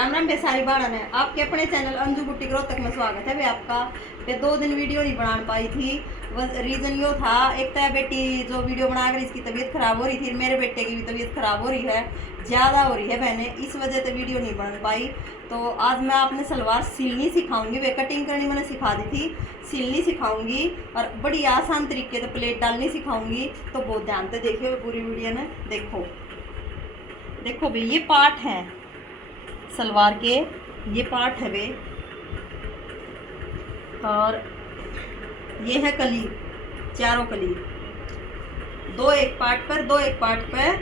राम राम बेसारी बाड़न है आपके अपने चैनल अंजू बुटीक रोहतक में स्वागत है। वे आपका वे 2 दिन वीडियो नहीं बना पाई थी। रीज़न यो था, एक तो बेटी जो वीडियो बना कर इसकी तबीयत ख़राब हो रही थी, मेरे बेटे की भी तबीयत ख़राब हो रही है, ज़्यादा हो रही है बहने, इस वजह से वीडियो नहीं बन पाई। तो आज मैं आपने सलवार सिलनी सिखाऊंगी। वे कटिंग करनी मैंने सिखा दी थी, सिलनी सिखाऊंगी और बड़ी आसान तरीके से प्लेट डालनी सिखाऊंगी। तो बहुत ध्यान से देखिए पूरी वीडियो में। देखो भाई, ये पार्ट है सलवार के, ये पार्ट है वे, और ये है कली, चारों कली, दो एक पार्ट पर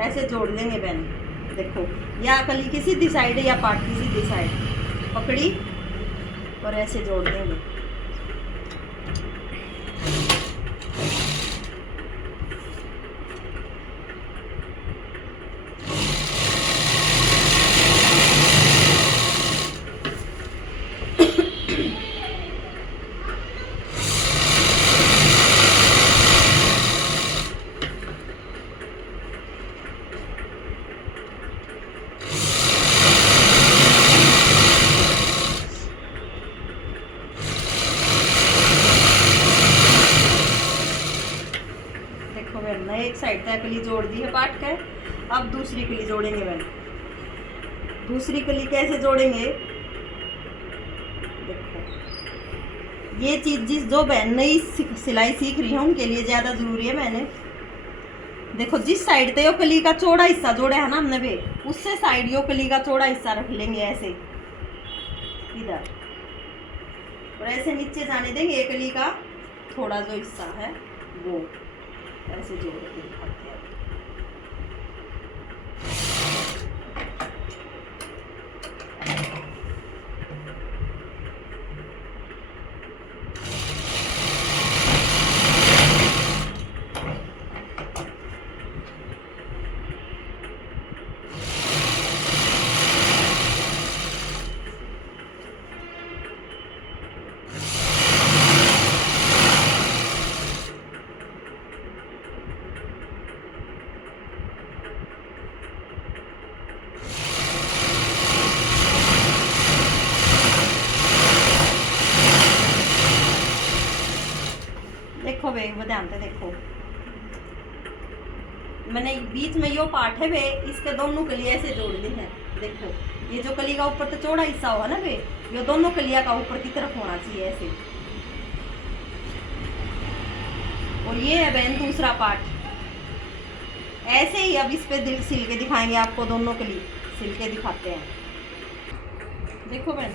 ऐसे जोड़ देंगे बहन। देखो, या कली की सीधी साइड है या पार्ट की सीधी साइड पकड़ी और ऐसे जोड़ देंगे। मैंने एक साइड तक कली जोड़ दी है पार्ट के। अब दूसरी कली जोड़ेंगे बहन। दूसरी कली कैसे जोड़ेंगे? देखो, ये चीज जो बहन नई सिलाई सीख रही है उनके लिए ज्यादा जरूरी है। मैंने देखो, जिस साइड पे यो कली का चौड़ा हिस्सा जोड़ा है ना हमने वे, उससे साइड यो कली का चौड़ा हिस्सा रख लेंगे ऐसे इधर, और ऐसे नीचे जाने देंगे। ये कली का थोड़ा जो हिस्सा है वो ऐसे जोड़ के दिखाते हैं। देखो वे, ध्यान से देखो, मैंने बीच में यो पार्ट है वे, इसके दोनों कलिया ऐसे जोड़ दी है। देखो, ये जो कली का ऊपर तो चौड़ा हिस्सा होगा ना वे, ये दोनों कलिया का ऊपर की तरफ होना चाहिए ऐसे। और ये है बहन दूसरा पार्ट। ऐसे ही अब इस पे दिल सिल के दिखाएंगे आपको, दोनों कली सिल के दिखाते हैं। देखो बहन,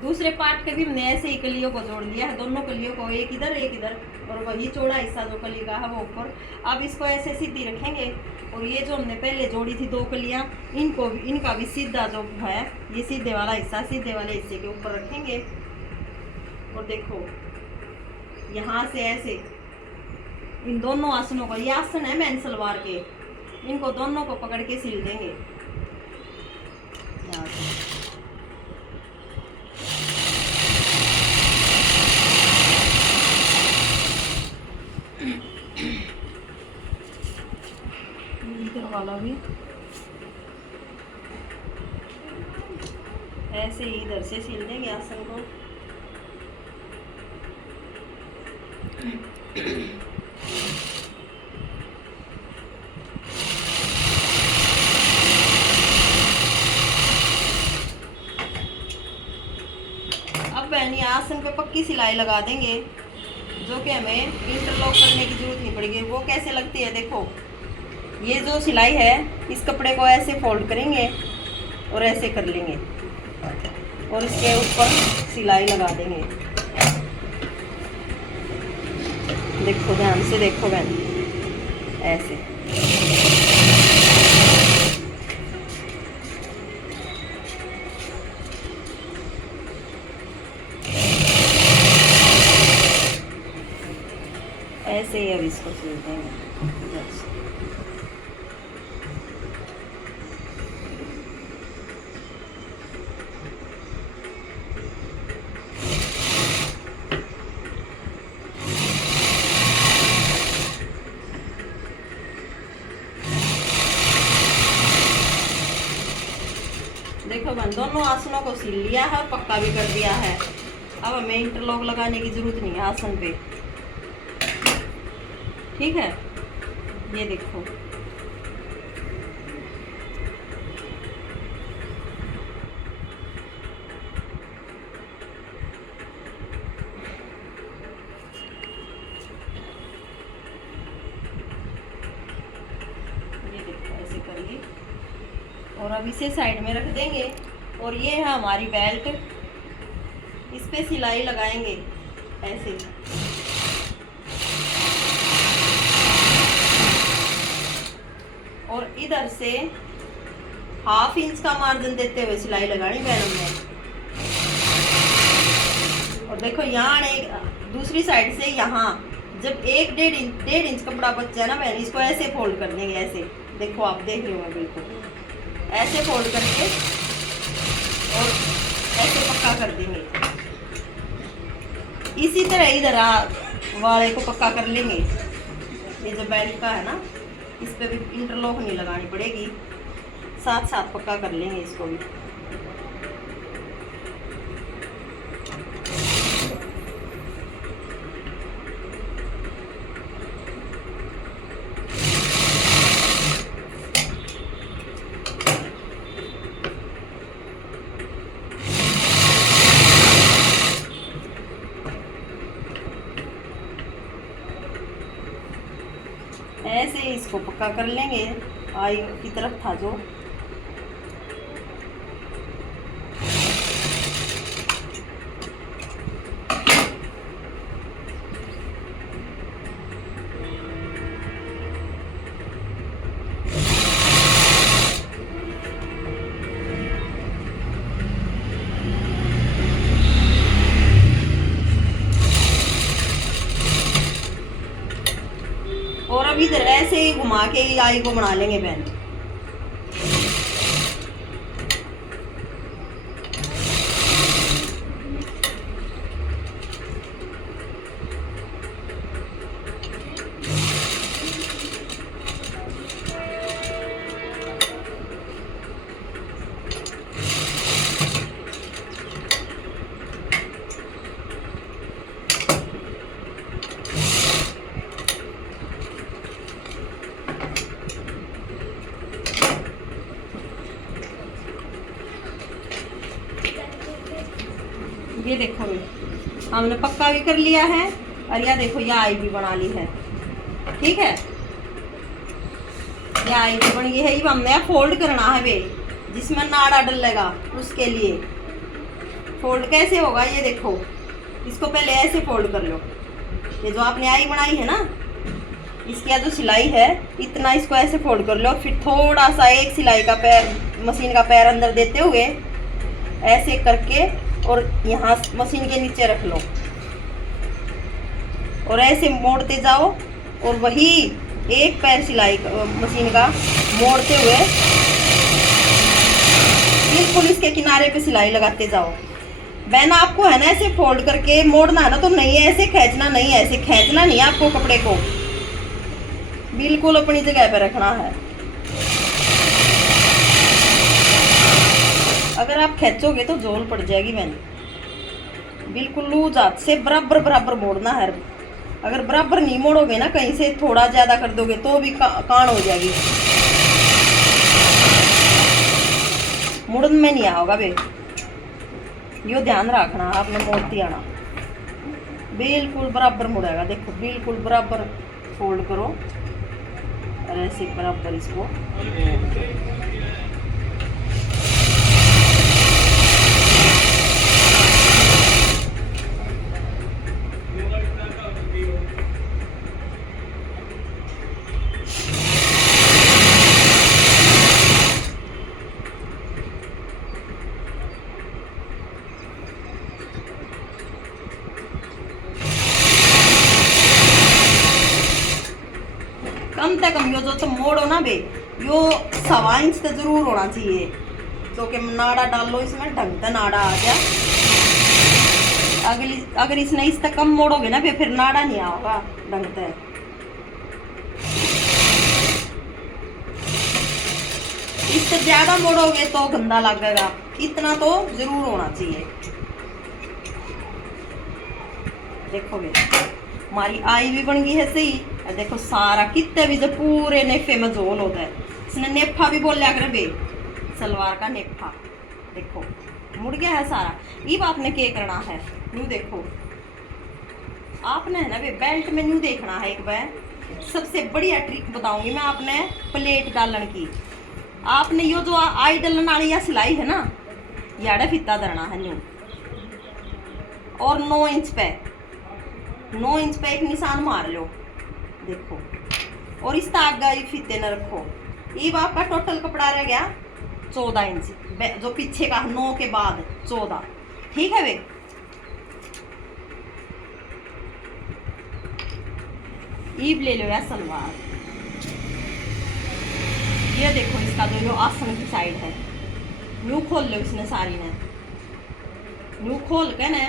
दूसरे पार्ट के भी हमने ऐसे ही कलियों को जोड़ लिया है, दोनों कलियों को, एक इधर, और वही चौड़ा हिस्सा जो कली का है वो ऊपर। अब इसको ऐसे सीधी रखेंगे, और ये जो हमने पहले जोड़ी थी 2 कलियां, इनका भी सीधा जो है, ये सीधे वाला हिस्सा सीधे वाले हिस्से के ऊपर रखेंगे। और देखो, यहाँ से ऐसे इन दोनों आसनों को, ये आसन है मैन सलवार के, इनको दोनों को पकड़ के सिल देंगे। इधर वाला भी ऐसे ही इधर से सिल देंगे आसन को। अब बहन, आसन पे पक्की सिलाई लगा देंगे, जो कि हमें इंटरलॉक करने की जरूरत नहीं पड़ेगी। वो कैसे लगती है? देखो, ये जो सिलाई है, इस कपड़े को ऐसे फोल्ड करेंगे और ऐसे कर लेंगे, और इसके ऊपर सिलाई लगा देंगे। देखो, ध्यान से देखो बहन, ऐसे। ऐसे ही अब इसको सिल देंगे। देखो बहन, दोनों आसनों को सिल लिया है और पक्का भी कर दिया है। अब हमें इंटरलॉक लगाने की जरूरत नहीं है आसन पे। ठीक है, ये देखो। ये देखो ऐसे कर ली और अब इसे साइड में रख देंगे। और ये है हमारी बेल्ट, इस पे सिलाई लगाएंगे ऐसे। और इधर से 1/2 इंच का मार्जिन देते हुए सिलाई लगानी बहनों ने। और देखो यहाँ दूसरी साइड से यहाँ जब 1-1.5 इंच कपड़ा बच जाए ना बहन, इसको ऐसे फोल्ड कर देंगे ऐसे। देखो आप देख रहे हो, बिल्कुल ऐसे फोल्ड करके और ऐसे पक्का कर देंगे। इसी तरह इधर वाले को पक्का कर लेंगे। ये जो बेल्ट का है ना, इस पे भी इंटरलॉक नहीं लगानी पड़ेगी, साथ साथ पक्का कर लेंगे इसको भी। ऐसे इसको पक्का कर लेंगे। आई की तरफ था जो, और अब इधर ऐसे ही घुमा के आई को बना लेंगे बहन। ये देखो हमने पक्का भी कर लिया है और यह देखो यह आई भी बना ली है। ठीक है, यह आई भी बन गई है। ये हमने फोल्ड करना है वे, जिसमें नाड़ा डलेगा उसके लिए। फोल्ड कैसे होगा ये देखो, इसको पहले ऐसे फोल्ड कर लो। ये जो आपने आई बनाई है ना, इसकी जो सिलाई है इतना, इसको ऐसे फोल्ड कर लो। फिर थोड़ा सा एक सिलाई का पैर, मशीन का पैर अंदर देते हुए ऐसे करके और यहाँ मशीन के नीचे रख लो और ऐसे मोड़ते जाओ। और वही एक पैर सिलाई मशीन का मोड़ते हुए बिल्कुल इसके किनारे पे सिलाई लगाते जाओ। बहन आपको है ना ऐसे फोल्ड करके मोड़ना है ना, तो नहीं ऐसे खींचना, नहीं ऐसे खींचना नहीं है आपको। कपड़े को बिल्कुल अपनी जगह पे रखना है। अगर आप खींचोगे तो झोल पड़ जाएगी बहन। बिल्कुल लूज हाथ से बराबर बराबर मोड़ना है। अगर बराबर नहीं मोड़ोगे ना, कहीं से थोड़ा ज्यादा कर दोगे तो भी कान हो जाएगी, मुड़न में नहीं आओगा बे। यो ध्यान रखना, आपने मोड़ती आना, बिल्कुल बराबर मुड़ेगा। देखो बिल्कुल बराबर फोल्ड करो और ऐसे बराबर इसको। कम से कम यो जो तुम मोड़ो ना बे, यो 1.25 इंच तो जरूर होना चाहिए। तो कि नाड़ा डाल लो इसमें, ढंग का नाड़ा आ गया। अगर इसने इस तक कम मोड़ोगे ना बे, फिर नाड़ा नहीं आओगा ढंग से। इससे ज्यादा मोड़ोगे तो गंदा लगेगा, इतना तो जरूर होना चाहिए। देखोगे हमारी आई भी बन गई है सही। और देखो सारा कितने भी जो पूरे नेफे में झोल होता है, इसने नेफा भी बोल लिया कर बे, सलवार का नेफा। देखो मुड़ गया है सारा। अब आपने क्या करना है, न्यू देखो आपने है ना बे बेल्ट में न्यू देखना है। एक बार सबसे बढ़िया ट्रिक बताऊंगी मैं आपने प्लेट डालने की। आपने यो जो आई डलन वाली या सिलाई है ना, याड़ा फीता धरना है न्यू, और 9 इंच पे 9 इंच पे एक निशान मार लो। देखो और इस धागा फीते न रखो। ये आपका टोटल कपड़ा रह गया 14 इंच, जो पीछे का 9 के बाद 14। ठीक है वे, ईब ले लो यार सलवार। ये देखो इसका जो आसन की साइड है, न्यू खोल लो इसने सारी ने, न्यू खोल के ना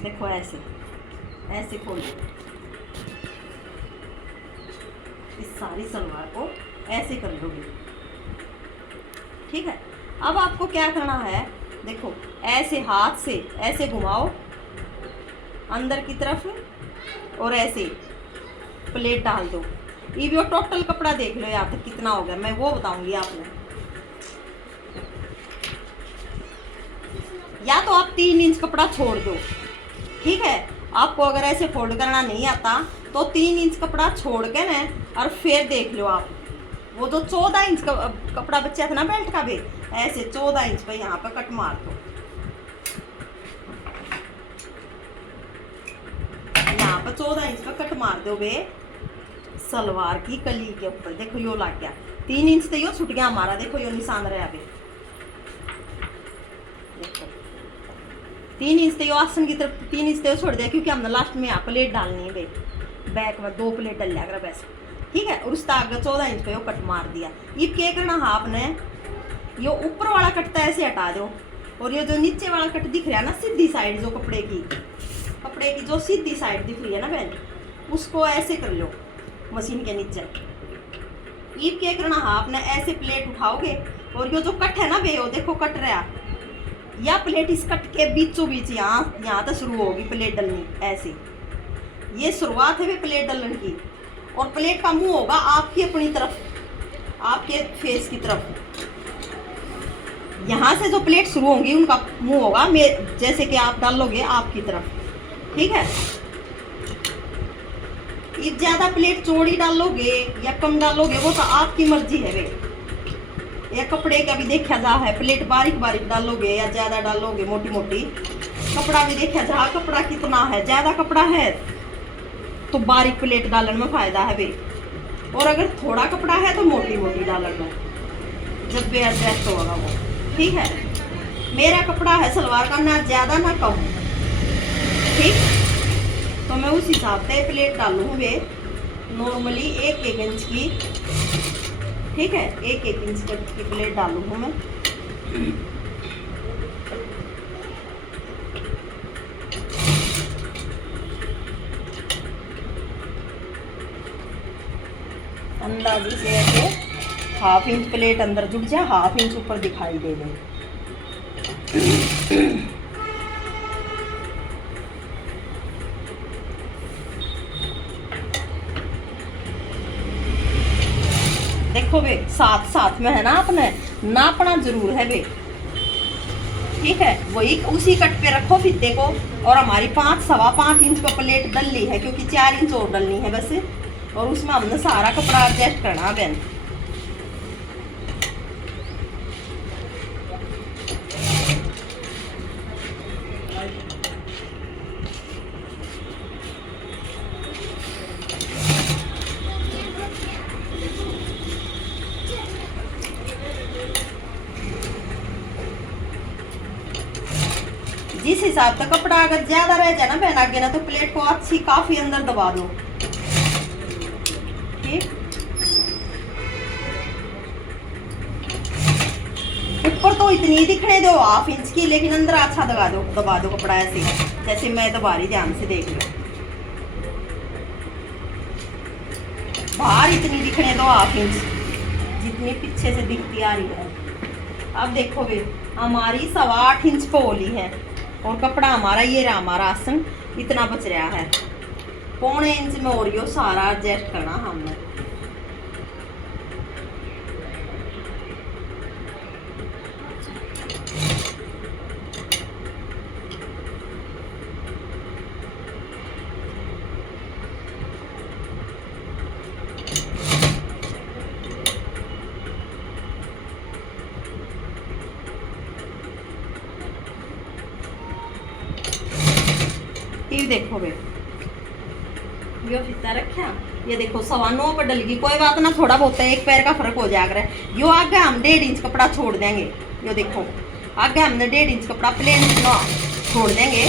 देखो ऐसे ऐसे खोल लो। इस सारी सलवार को ऐसे कर लोगे। ठीक है, अब आपको क्या करना है, देखो ऐसे हाथ से ऐसे घुमाओ अंदर की तरफ और ऐसे प्लेट डाल दो। ये भी टोटल कपड़ा देख लो यहाँ तक कितना हो गया, मैं वो बताऊंगी आपने। या तो आप 3 इंच कपड़ा छोड़ दो। ठीक है, आपको अगर ऐसे फोल्ड करना नहीं आता तो 3 इंच कपड़ा छोड़ के ना और फिर देख लो आप, वो जो 14 इंच का कपड़ा बचा था ना बेल्ट का भी, ऐसे 14 इंच पे यहाँ पे कट मार दो। यहाँ पे 14 इंच पे कट मार दो बे सलवार की कली के ऊपर। देखो यो लग गया 3 इंच तो यो छुट गया हमारा। देखो यो निशान रहा बे, देखो 3 इंच तो यो आसन की तरफ 3 इंच तो छोड़ दिया, क्योंकि हमने लास्ट में यहाँ प्लेट डालनी है बे, बैक में 2 प्लेट डल जाएगा वैसे। ठीक है, और उस आगे 14 इंच पे यो कट मार दिया। ये क्या करना है आपने, यो ऊपर वाला कट तो ऐसे हटा दो, और ये जो नीचे वाला कट दिख रहा है ना सीधी साइड, जो कपड़े की जो सीधी साइड दिख रही है ना बहन, उसको ऐसे कर लो मशीन के नीचे। ये क्या करना है आपने, ऐसे प्लेट उठाओगे और ये जो कट है ना बे, वो देखो कट रहा, या प्लेट इस कट के बीचों बीच यहाँ तक शुरू होगी प्लेट डलनी। ऐसे ये शुरुआत है प्लेट डलन की, और प्लेट का मुंह होगा आपकी अपनी तरफ, आपके फेस की तरफ। यहाँ से जो प्लेट शुरू होंगी उनका मुंह होगा जैसे कि आप डालोगे आपकी तरफ। ठीक है, ये ज्यादा प्लेट चौड़ी डालोगे या कम डालोगे वो तो आपकी मर्जी है वे। या कपड़े का भी देखा जा है, प्लेट बारीक बारीक डालोगे या ज्यादा डालोगे मोटी मोटी। कपड़ा भी देखा जा कपड़ा कितना है, ज्यादा कपड़ा है तो बारीक प्लेट डालने में फायदा है बे, और अगर थोड़ा कपड़ा है तो मोटी मोटी डालने में, जब बे एडजस्ट होगा वो। ठीक है, मेरा कपड़ा है सलवार का ना ज्यादा ना कम। ठीक, तो मैं उस हिसाब से प्लेट डालूँ बे, नॉर्मली 1-1 इंच की। ठीक है, 1-1 इंच की प्लेट डालूँ मैं। अंदाजे से ऐसे 1/2 इंच प्लेट अंदर जुड़ जाए, 1/2 इंच ऊपर दिखाई दे दे। देखो बे साथ साथ में है ना, आपने नापना जरूर है बे। ठीक है, वही उसी कट पे रखो फीते को, और हमारी 5-5.25 इंच का प्लेट डलनी है, क्योंकि 4 इंच और डलनी है बस, और उसमें हमने सारा कपड़ा एडजस्ट करना बहन। जिस हिसाब से कपड़ा अगर ज्यादा रह जाए ना बहन आगे ना, तो प्लेट को अच्छी काफी अंदर दबा दो। ठीक, ऊपर तो इतनी दिखने दो 1/2 इंच की, लेकिन अंदर अच्छा दबा दो कपड़ा ऐसे, जैसे मैं दबा रही, ध्यान से देख लो। बाहर इतनी दिखने दो 1/2 इंच जितनी पीछे से दिखती आ रही है। अब देखो बे, हमारी 8.25 इंच पोली है और कपड़ा हमारा ये रहा, हमारा आसन इतना बच रहा है। 1.25 इंच में और यो सारा एडजस्ट करना हमने। ये देखो बे, यो फिता रखा, ये देखो 9.25 पर डल गई, कोई बात ना, थोड़ा बहुत है, एक पैर का फर्क हो जाएगा। यो आगे हम 1.5 इंच कपड़ा छोड़ देंगे। यो देखो आगे हमने 1.5 इंच कपड़ा प्लेन छोड़ देंगे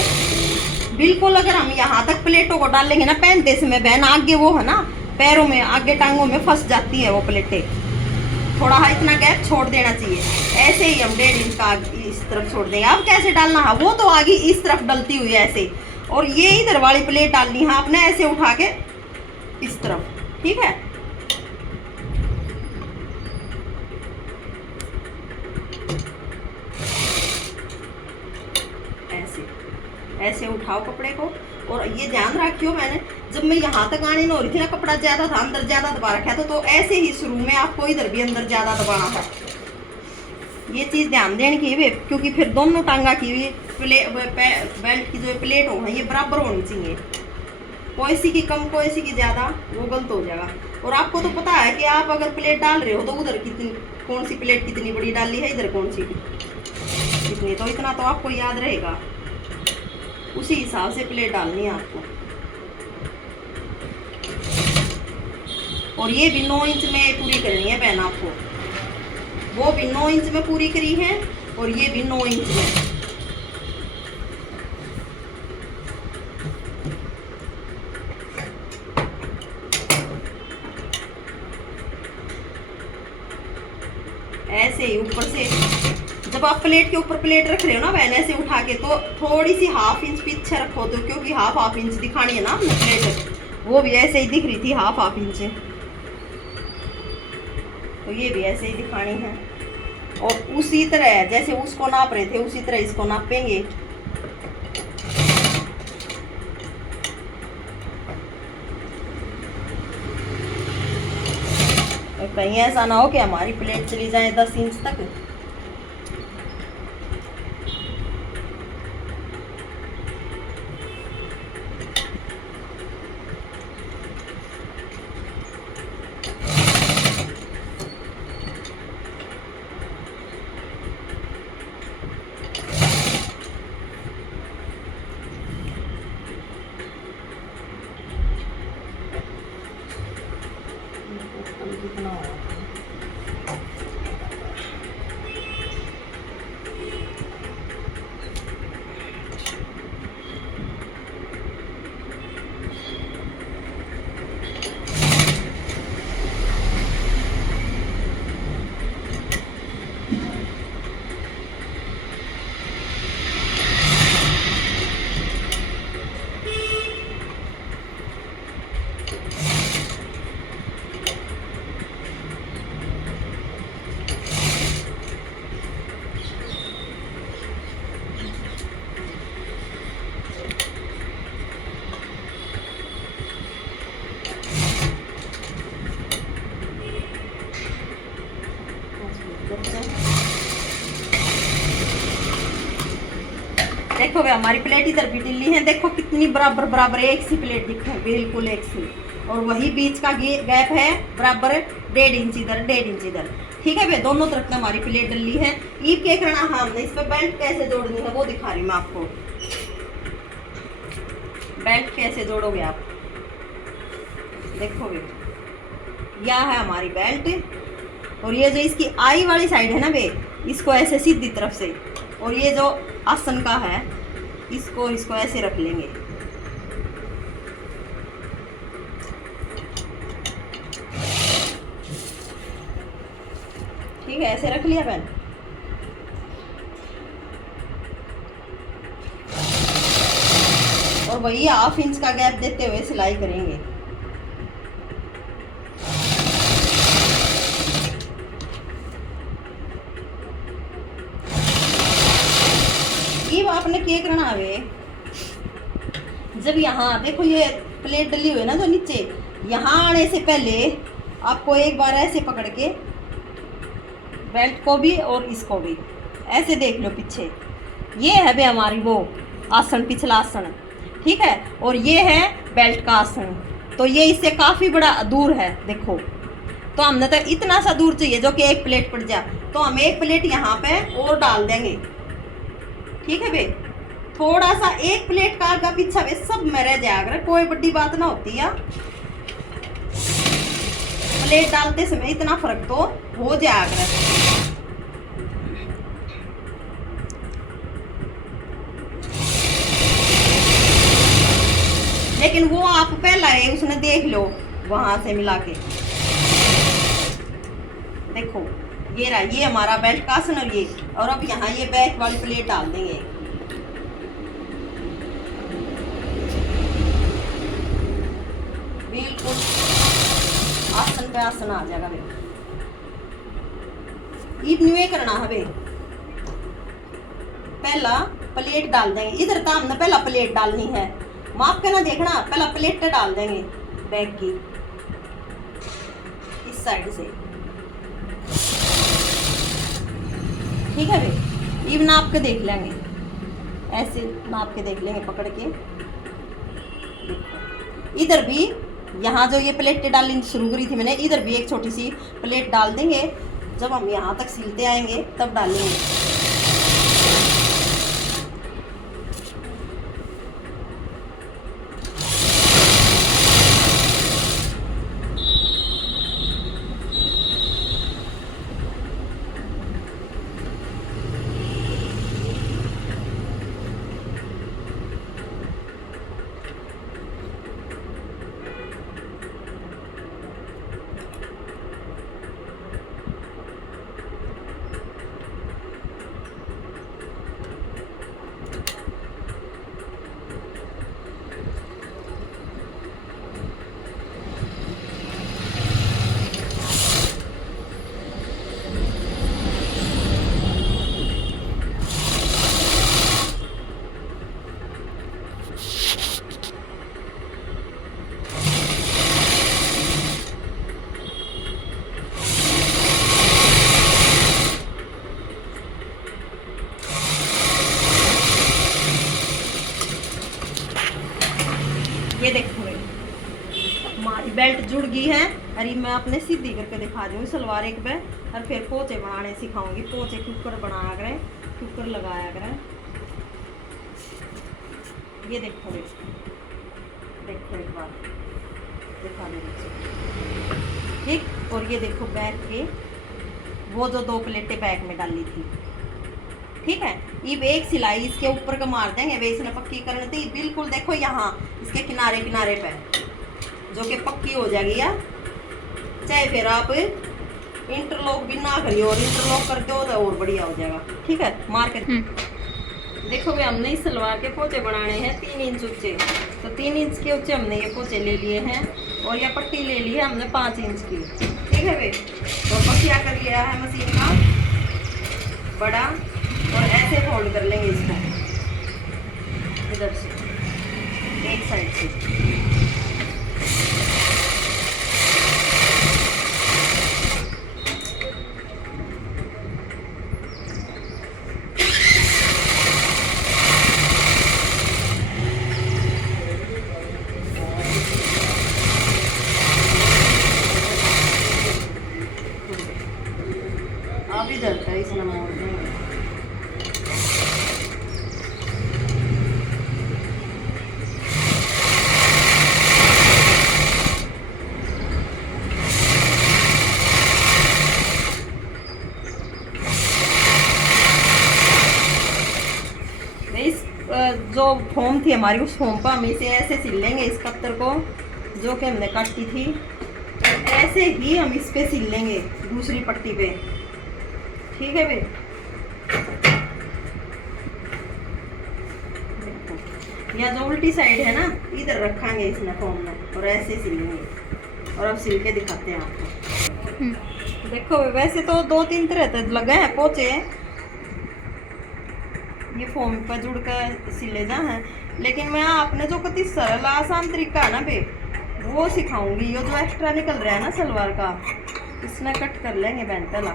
बिल्कुल। अगर हम यहाँ तक प्लेटों को डाल लेंगे ना पहनते समय बहन, आगे वो है ना पैरों में, आगे टांगों में फंस जाती है वो प्लेटें। थोड़ा हाँ इतना गैप छोड़ देना चाहिए। ऐसे ही हम 1.5 इंच का इस तरफ छोड़ देंगे। अब कैसे डालना है, वो तो आगे इस तरफ डलती हुई है ऐसे, और ये इधर वाली प्लेट डालनी है आपने ऐसे उठा के इस तरफ, ठीक है। ऐसे ऐसे उठाओ कपड़े को, और ये ध्यान रखियो, मैंने जब मैं यहाँ तक आने न हो रही थी ना, कपड़ा ज्यादा था, अंदर ज्यादा दबा रखा था, तो ऐसे ही शुरू में आपको इधर भी अंदर ज्यादा दबाना है। ये चीज़ ध्यान देने की है, क्योंकि फिर दोनों टांगा की बेल्ट की जो प्लेट हो ये बराबर होनी चाहिए। कोई सी की कम कोई सी की ज़्यादा, वो गलत हो जाएगा। और आपको तो पता है कि आप अगर प्लेट डाल रहे हो तो उधर कितनी, कौन सी प्लेट कितनी बड़ी डाली है, इधर कौन सी कितनी, तो इतना तो आपको याद रहेगा, उसी हिसाब से प्लेट डालनी है आपको। और ये भी 9 इंच में पूरी करनी है बहन आपको, वो भी 9 इंच में पूरी करी है और ये भी 9 इंच में। ऐसे ही ऊपर से जब आप प्लेट के ऊपर प्लेट रख रहे हो ना बहन, ऐसे उठा के तो थोड़ी सी 1/2 इंच पीछे रखो, तो क्योंकि 1/2 इंच दिखानी है ना हमने प्लेट, वो भी ऐसे ही दिख रही थी 1/2 इंच, तो ये भी ऐसे ही दिखानी है। और उसी तरह जैसे उसको नाप रहे थे उसी तरह इसको नापेंगे। और कहीं ऐसा ना हो कि हमारी प्लेट चली जाए 10 इंच तक। देखो भाई हमारी प्लेट इधर भी ढीली है, देखो कितनी बराबर बराबर एक सी प्लेट दिखे, बिल्कुल एक सी। और वही बीच का गैप है बराबर 1.5 इंच इधर 1.5 इंच इधर, ठीक है भाई। दोनों तरफ हमारी प्लेट डली है। ईब क्या करना है हमने, इस पर बेल्ट कैसे जोड़नी है वो दिखा रही मैं आपको। बेल्ट कैसे जोड़ोगे आप, देखो भाई यह है हमारी बेल्ट, और ये जो इसकी आई वाली साइड है ना बे, इसको ऐसे सीधी तरफ से, और ये जो आसन का है इसको ऐसे रख लेंगे। ठीक है, ऐसे रख लिया बहन। और वही 1/2 इंच का गैप देते हुए सिलाई करेंगे। आपने क्या करना है, जब यहाँ देखो ये प्लेट डली हुई है ना जो नीचे, यहाँ आने से पहले आपको एक बार ऐसे पकड़ के बेल्ट को भी और इसको भी ऐसे देख लो पीछे। ये है बे हमारी वो आसन, पिछला आसन, ठीक है। और ये है बेल्ट का आसन, तो ये इससे काफ़ी बड़ा दूर है देखो। तो हमने तो इतना सा दूर चाहिए जो कि एक प्लेट पड़ जाए, तो हम एक प्लेट यहाँ पे और डाल देंगे, ठीक है बे। थोड़ा सा एक प्लेट का आगे पीछा वे सब में रह जाएगा, कोई बड़ी बात ना होती है। प्लेट डालते समय इतना फर्क तो हो जाएगा। लेकिन वो आप पहला है उसने देख लो वहां से मिला के देखो, ये रहा, ये हमारा बेल्ट का आसन और ये, और अब यहाँ ये बैक वाली प्लेट डाल देंगे। बिल्कुल आसन पे आसन आ जाएगा बे। इतनी करना है बे, पहला प्लेट डाल देंगे इधर, तो हमने पहला प्लेट डालनी है, माप के ना देखना, पहला प्लेट डाल देंगे बैक की इस साइड से, ठीक है भाई। ये नाप के देख लेंगे, ऐसे नाप के देख लेंगे पकड़ के। इधर भी यहाँ जो ये प्लेट डालनी शुरू करी थी मैंने, इधर भी एक छोटी सी प्लेट डाल देंगे, जब हम यहाँ तक सिलते आएंगे तब डालेंगे। ये देखो हमारी बेल्ट जुड़ गई है। अरे मैं अपने सीधी करके दिखा दूँगी सलवार एक पे, और फिर पोचे बनाने सिखाऊंगी। पोचे कुकर बनाया करें, कुकर लगाया करें। ये देखो देखो एक बार दिखा दो ठीक। और ये देखो बैक के वो जो 2 प्लेटें बैक में डाली थी, ठीक है। ये एक सिलाई इसके ऊपर का मार देंगे, वे इसने पक्की करने थी बिल्कुल। देखो यहाँ इसके किनारे किनारे पे जो कि पक्की हो जाएगी या चाहे फिर आप इंटरलॉक भी ना करिए और इंटरलॉक कर दो तो और बढ़िया हो जाएगा, ठीक है। मार कर देखो भाई हमने इस सलवार के पोचे बनाने हैं 3 इंच ऊंचे, तो 3 इंच के ऊंचे हमने ये पोचे ले लिए हैं, और यह पट्टी ले ली है हमने 5 इंच की, ठीक है भाई। तो पक्किया कर लिया है मशीन का बड़ा, और ऐसे फोल्ड कर लेंगे इसको इधर से एक साइड से। अब इधर का इसमें मोड़ देंगे। जो फोम थी हमारी उस फोम पर हम इसे ऐसे सिल लेंगे, इस कत्तर को जो कि हमने काटी थी, तो ऐसे ही हम इस पे सिल लेंगे दूसरी पट्टी पे, ठीक है भाई। या जो उल्टी साइड है ना इधर रखेंगे इसमें फोम में, और ऐसे सिलेंगे। और अब सिल के दिखाते हैं आपको। देखो वैसे तो 2-3 तरह लगे हैं पोचे, ये फोम पर जुड़ कर सिले जा है। लेकिन मैं आपने जो कति सरल आसान तरीका है ना बे, वो सिखाऊंगी। ये जो एक्स्ट्रा निकल रहा है ना सलवार का, इसमें कट कर लेंगे बहन पहला।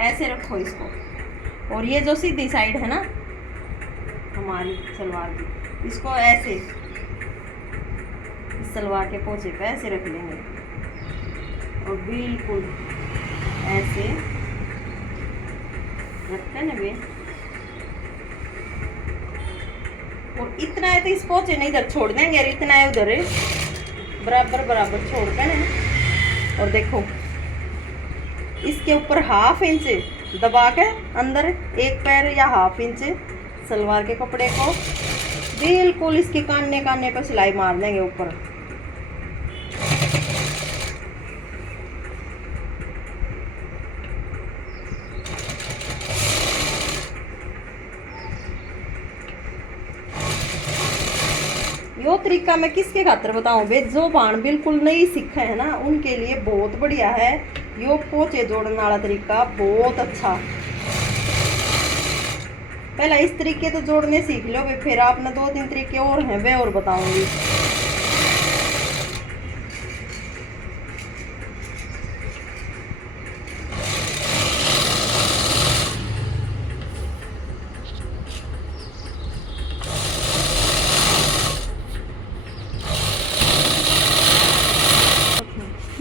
ऐसे रखो इसको, और ये जो सीधी साइड है ना हमारी सलवार की, इसको ऐसे इस सलवार के पोंचे पे ऐसे रख लेंगे और बिल्कुल ऐसे रखते हैं बे। और इतना है तो इस पोंचे ने इधर छोड़ देंगे, और इतना है उधर बराबर बराबर छोड़ के ना। और देखो इसके ऊपर 1/2 इंच दबा के अंदर एक पैर या 1/2 इंच सलवार के कपड़े को बिल्कुल इसके कान्ने कान्ने पर सिलाई मार देंगे ऊपर। यो तरीका मैं किसके खातर बताऊं बे, जो बाण बिल्कुल नहीं सीखे है ना उनके लिए बहुत बढ़िया है। यो पोंचे जोड़ने वाला तरीका बहुत अच्छा। पहला इस तरीके तो जोड़ने सीख लो बे, फिर आपने 2-3 तरीके और हैं वे और बताऊंगी।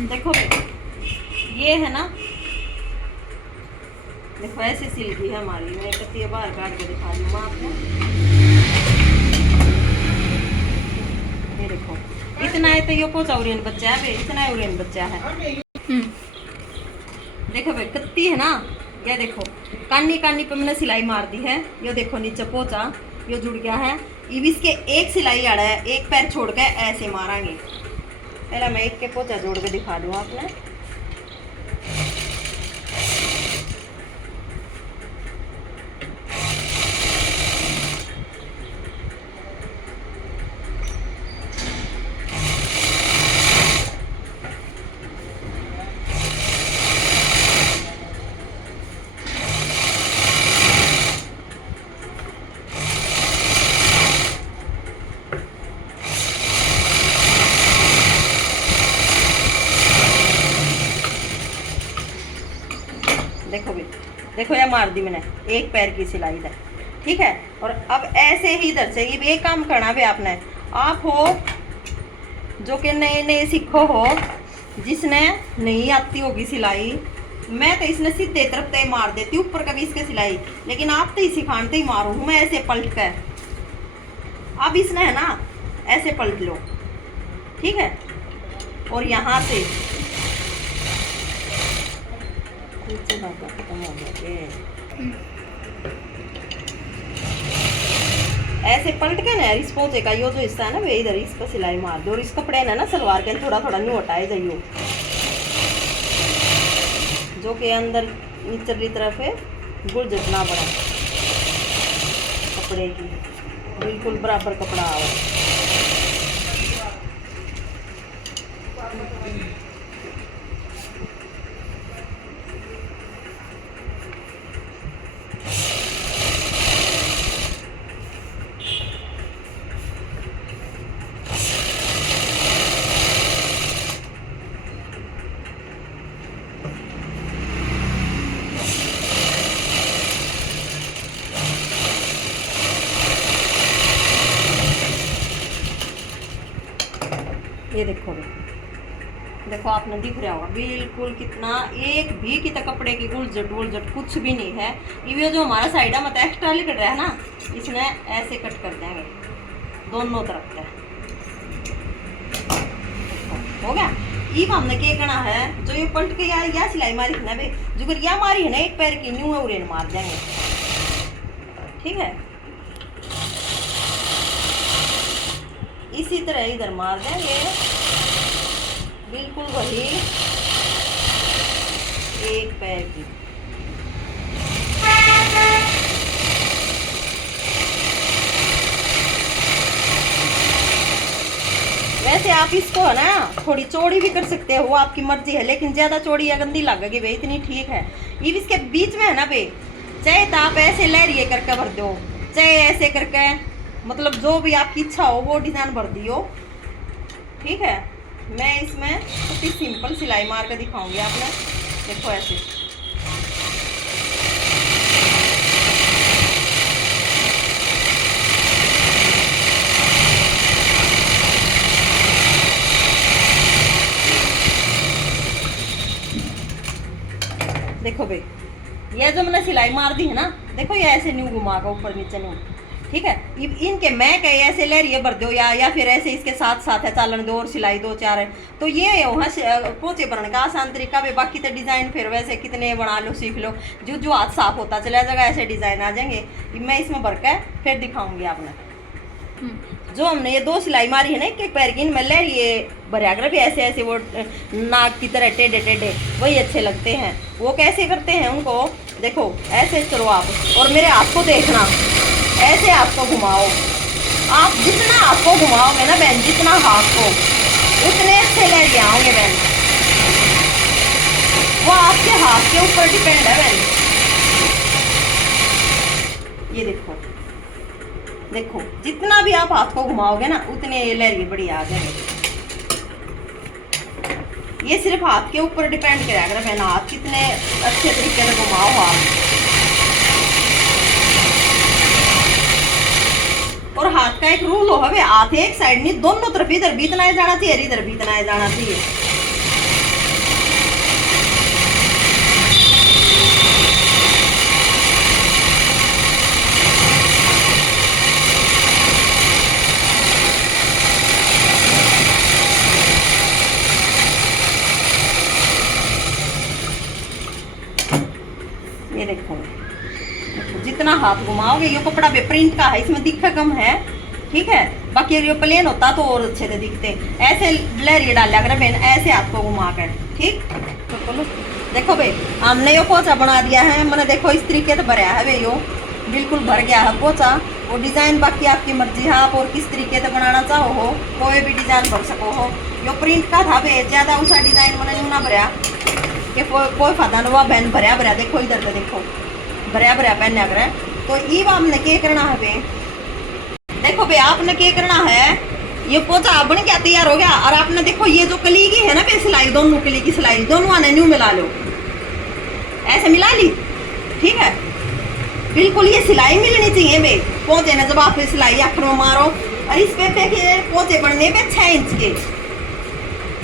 देखो ये है ना, देखो ऐसे सिल्की है हमारी। मैं कत्ती बाहर काट के दिखा दूँ आपको। ये देखो इतना है तो ये पोचा उरियन बच्चा है बे, इतना है उरियन बच्चा है। देखो भाई कत्ती है ना, ये देखो कानी कानी पे मैंने सिलाई मार दी है। ये देखो नीचे पोचा ये जुड़ गया है। अब इसके एक सिलाई आड़ा है, एक पैर छोड़ के ऐसे मारांगे। पहले मैं एक के पोचा जोड़ के दिखा दूँ आपने। देखो भी, देखो ये मार दी मैंने एक पैर की सिलाई इधर, ठीक है। और अब ऐसे ही इधर से ये एक काम करना भी आपने, आप हो जो कि नए नए सीखो हो, जिसने नहीं आती होगी सिलाई, मैं तो इसने सीधे तरफ तय मार देती ऊपर कभी इसके सिलाई। लेकिन आप तो ही सिखाते ही मारू हूँ मैं ऐसे पलट कर। अब इसने है ना ऐसे पलट लो, ठीक है। और यहाँ से खत्म हो गया, ऐसे पलट के ना इस पोंचे का यो जो हिस्सा है ना वे इधर इस पर सिलाई मार दो। और इस कपड़े ने ना सलवार के थोड़ा थोड़ा न्यू हटाए जाइयो, जो कि अंदर निचली तरफ है गुलजट ना पड़ा कपड़े की, बिल्कुल बराबर कपड़ा आओ। ये देखो देखो आपने दिख रहा होगा बिल्कुल कितना एक भी कितना कपड़े की गुलजट वुलजट कुछ भी नहीं है। ये जो हमारा साइड है मतलब एक्स्ट्रा लिकट रहा है ना, इसने ऐसे कट कर देंगे दोनों तरफ से। हो गया। ये हमने क्या करना है, जो ये पलट के या सिलाई मारी है ना बे, जो कर या मारी है ना एक पैर की न्यू है उरेन मार देंगे, ठीक है। इसी तरह इधर मार देंगे बिल्कुल वही एक पैर की। वैसे आप इसको है ना थोड़ी चौड़ी भी कर सकते हो, वो आपकी मर्जी है, लेकिन ज़्यादा चौड़ी या गंदी लगेगी भाई, इतनी ठीक है। ये इसके बीच में है ना भाई, चाहे तो आप ऐसे लहरिए करके भर दो, चाहे ऐसे करके, मतलब जो भी आपकी इच्छा हो वो डिज़ाइन भर दियो, ठीक है। मैं इसमें छोटी सिंपल सिलाई मार कर दिखाऊंगी आपने, देखो ऐसे। देखो भाई, ये जो मैंने सिलाई मार दी है ना, देखो ये ऐसे न्यू घुमा का ऊपर नीचे न्यू, ठीक है। इनके मैं कहे ऐसे लहरिए भर दो या फिर ऐसे इसके साथ साथ है चालन दो और सिलाई दो चार है, तो ये पोचे बनने का आसान तरीका भी। बाकी तो डिज़ाइन फिर वैसे कितने बना लो सीख लो, जो जो हाथ साफ होता चला जाएगा, ऐसे डिज़ाइन आ जाएंगे। मैं इसमें भर के फिर दिखाऊंगी आपने। जो हमने ये 2 सिलाई मारी है ना एक एक पैर की, इनमें लहरिए भरे अगर भी ऐसे ऐसे वो नाक की तरह टेढ़े टेढ़े वही अच्छे लगते हैं। वो कैसे करते हैं उनको देखो, ऐसे करो आप और मेरे हाथ को देखना, ऐसे हाथ को घुमाओ। आप जितना हाथ को घुमाओगे ना बहन, जितना हाथ को, उतने अच्छे लहरिए आओगे बहन। वो आपके हाथ के ऊपर डिपेंड है बहन। ये देखो देखो, जितना भी आप हाथ को घुमाओगे ना उतने ये लहरिए बढ़िया आ जाएंगे। ये सिर्फ हाथ के ऊपर डिपेंड करेगा, अगर मैंने हाथ कितने अच्छे तरीके से घुमाओ आप। और हाथ का एक रूल हो, हमें हाथ एक साइड नहीं, दोनों तरफ, इधर भी इतना जाना चाहिए, इधर भी इतना जाना चाहिए। ये देखो जितना हाथ घुमाओगे, ये कपड़ा भी प्रिंट का है, इसमें दिखा कम है, ठीक है। बाकी ये प्लेन होता तो और अच्छे से दिखते। ऐसे लहरिए डाला कर बहन, ऐसे हाथ को घुमा कर, ठीक। तो बोलो देखो भाई, हमने यो पोचा बना दिया है, मैंने देखो इस तरीके से भरा है भाई, यो बिल्कुल भर गया है पोचा। वो डिज़ाइन बाकी आपकी मर्जी है, आप और किस तरीके से बनाना चाहो हो, कोई भी डिज़ाइन भर सको हो। यो प्रिंट का था भाई, ज़्यादा उसा डिज़ाइन मैंने यूँ ना भरा कि कोई फायदा ना हुआ बहन। भरया भरया देखो, इधर से देखो भरया भरया पहनने अगर, तो ये आपने क्या करना है भाई, देखो भाई आपने क्या करना है, ये पोचा बन गया तैयार हो गया। और आपने देखो ये जो कली की है ना भाई सिलाई, दोनों कली की सिलाई दोनों आने न्यू मिला लो, ऐसे मिला ली, ठीक है। बिल्कुल ये सिलाई मिलनी चाहिए भाई पोचे ने, जब आप सिलाई आखिर में मारो। और इस पे के पोचे बनने पे 6 इंच के,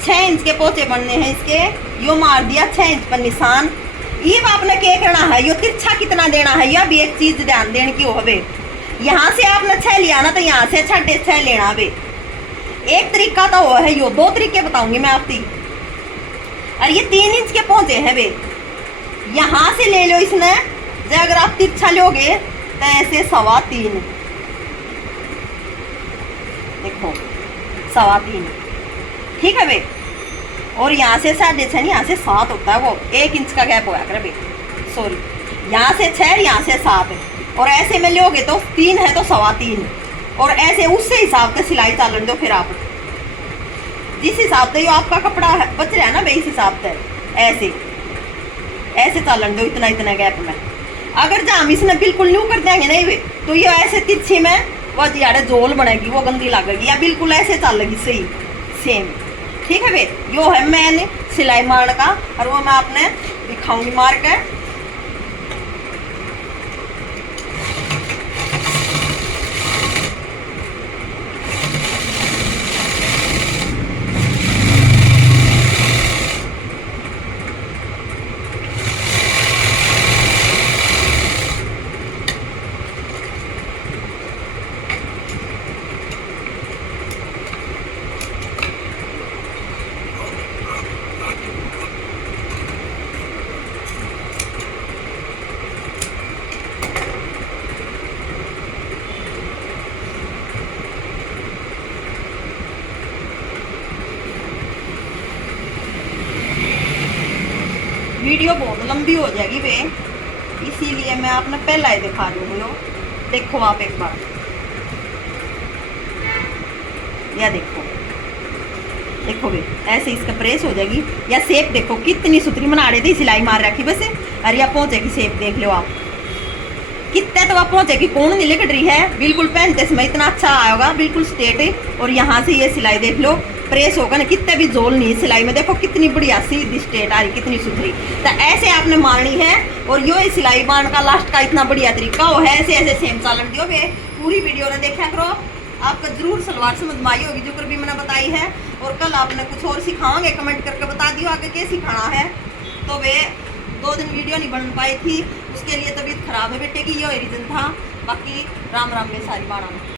6 इंच के पोचे बनने हैं इसके। यो मार दिया 6 इंच पर निशान। ये आपने क्या करना है, यो तिरछा कितना देना है, यह भी एक चीज ध्यान देने की हो हवे। यहाँ से आपने 6 लिया ना, तो यहाँ से 6.5 लेना हवे। एक तरीका तो वो है, यो 2 तरीके बताऊंगी मैं आपकी। और ये 3 इंच के पहुंचे हैं वे, यहाँ से ले लो इसने। अगर आप तिरछा लोगे तो ऐसे 3.25, देखो 3.25, ठीक है भाई। और यहाँ से 6.5, यहाँ से 7 होता है, वो 1 इंच का गैप होया कर भाई, सॉरी। यहाँ से 6, यहाँ से 7, और ऐसे में लोगे तो 3 है तो 3.25, और ऐसे उससे हिसाब से सिलाई चालन दो। फिर आप जिस हिसाब से आपका कपड़ा बच रहा है ना भाई, इस हिसाब से ऐसे ऐसे चालन दो, इतना इतना गैप में। अगर जहाँ हम इसने बिल्कुल न्यू कर देंगे नहीं वे, तो ये ऐसे तिरछी में वो यारे जोल बनेगी, वो गंदी लगेगी। या बिल्कुल ऐसे चलेगी सही सेम, ठीक है भाई। यो है मैंने सिलाई मारने का, और वो मैं आपने दिखाऊंगी मार के। वीडियो बहुत लंबी हो जाएगी वे, इसीलिए मैं आपने पहला ही दिखा रही हूँ। देखो आप एक बार, यह देखो देखो बे ऐसे इसका प्रेस हो जाएगी। या शेप देखो कितनी सुथरी बना रही थी, सिलाई मार रखी बस। अरे या पहुंचे की शेप देख लो आप, कितने तो आप पहुंचे की कौन नहीं लिकट रही है, बिल्कुल पहनते समय इतना अच्छा आया होगा, बिल्कुल स्ट्रेट। और यहाँ से ये सिलाई देख लो, प्रेस होगा ना, कितने भी जोल नहीं सिलाई में, देखो कितनी बढ़िया सीधी स्ट्रेट आ रही, कितनी सुथरी। तो ऐसे आपने मारनी है। और यो सिलाई मारने का लास्ट का इतना बढ़िया तरीका वो है, ऐसे ऐसे सेम चालन दियो बे। पूरी वीडियो ने देखा करो, आपको जरूर सलवार समझ में आई होगी जो कर भी मैंने बताई है। और कल आपने कुछ और सिखाओगे, कमेंट करके बता दियो आगे क्या सिखाना है। तो वे 2 दिन वीडियो नहीं बन पाई थी, उसके लिए तबीयत खराब है बेटे की, ये रीजन था। बाकी राम राम में सारी बाणा।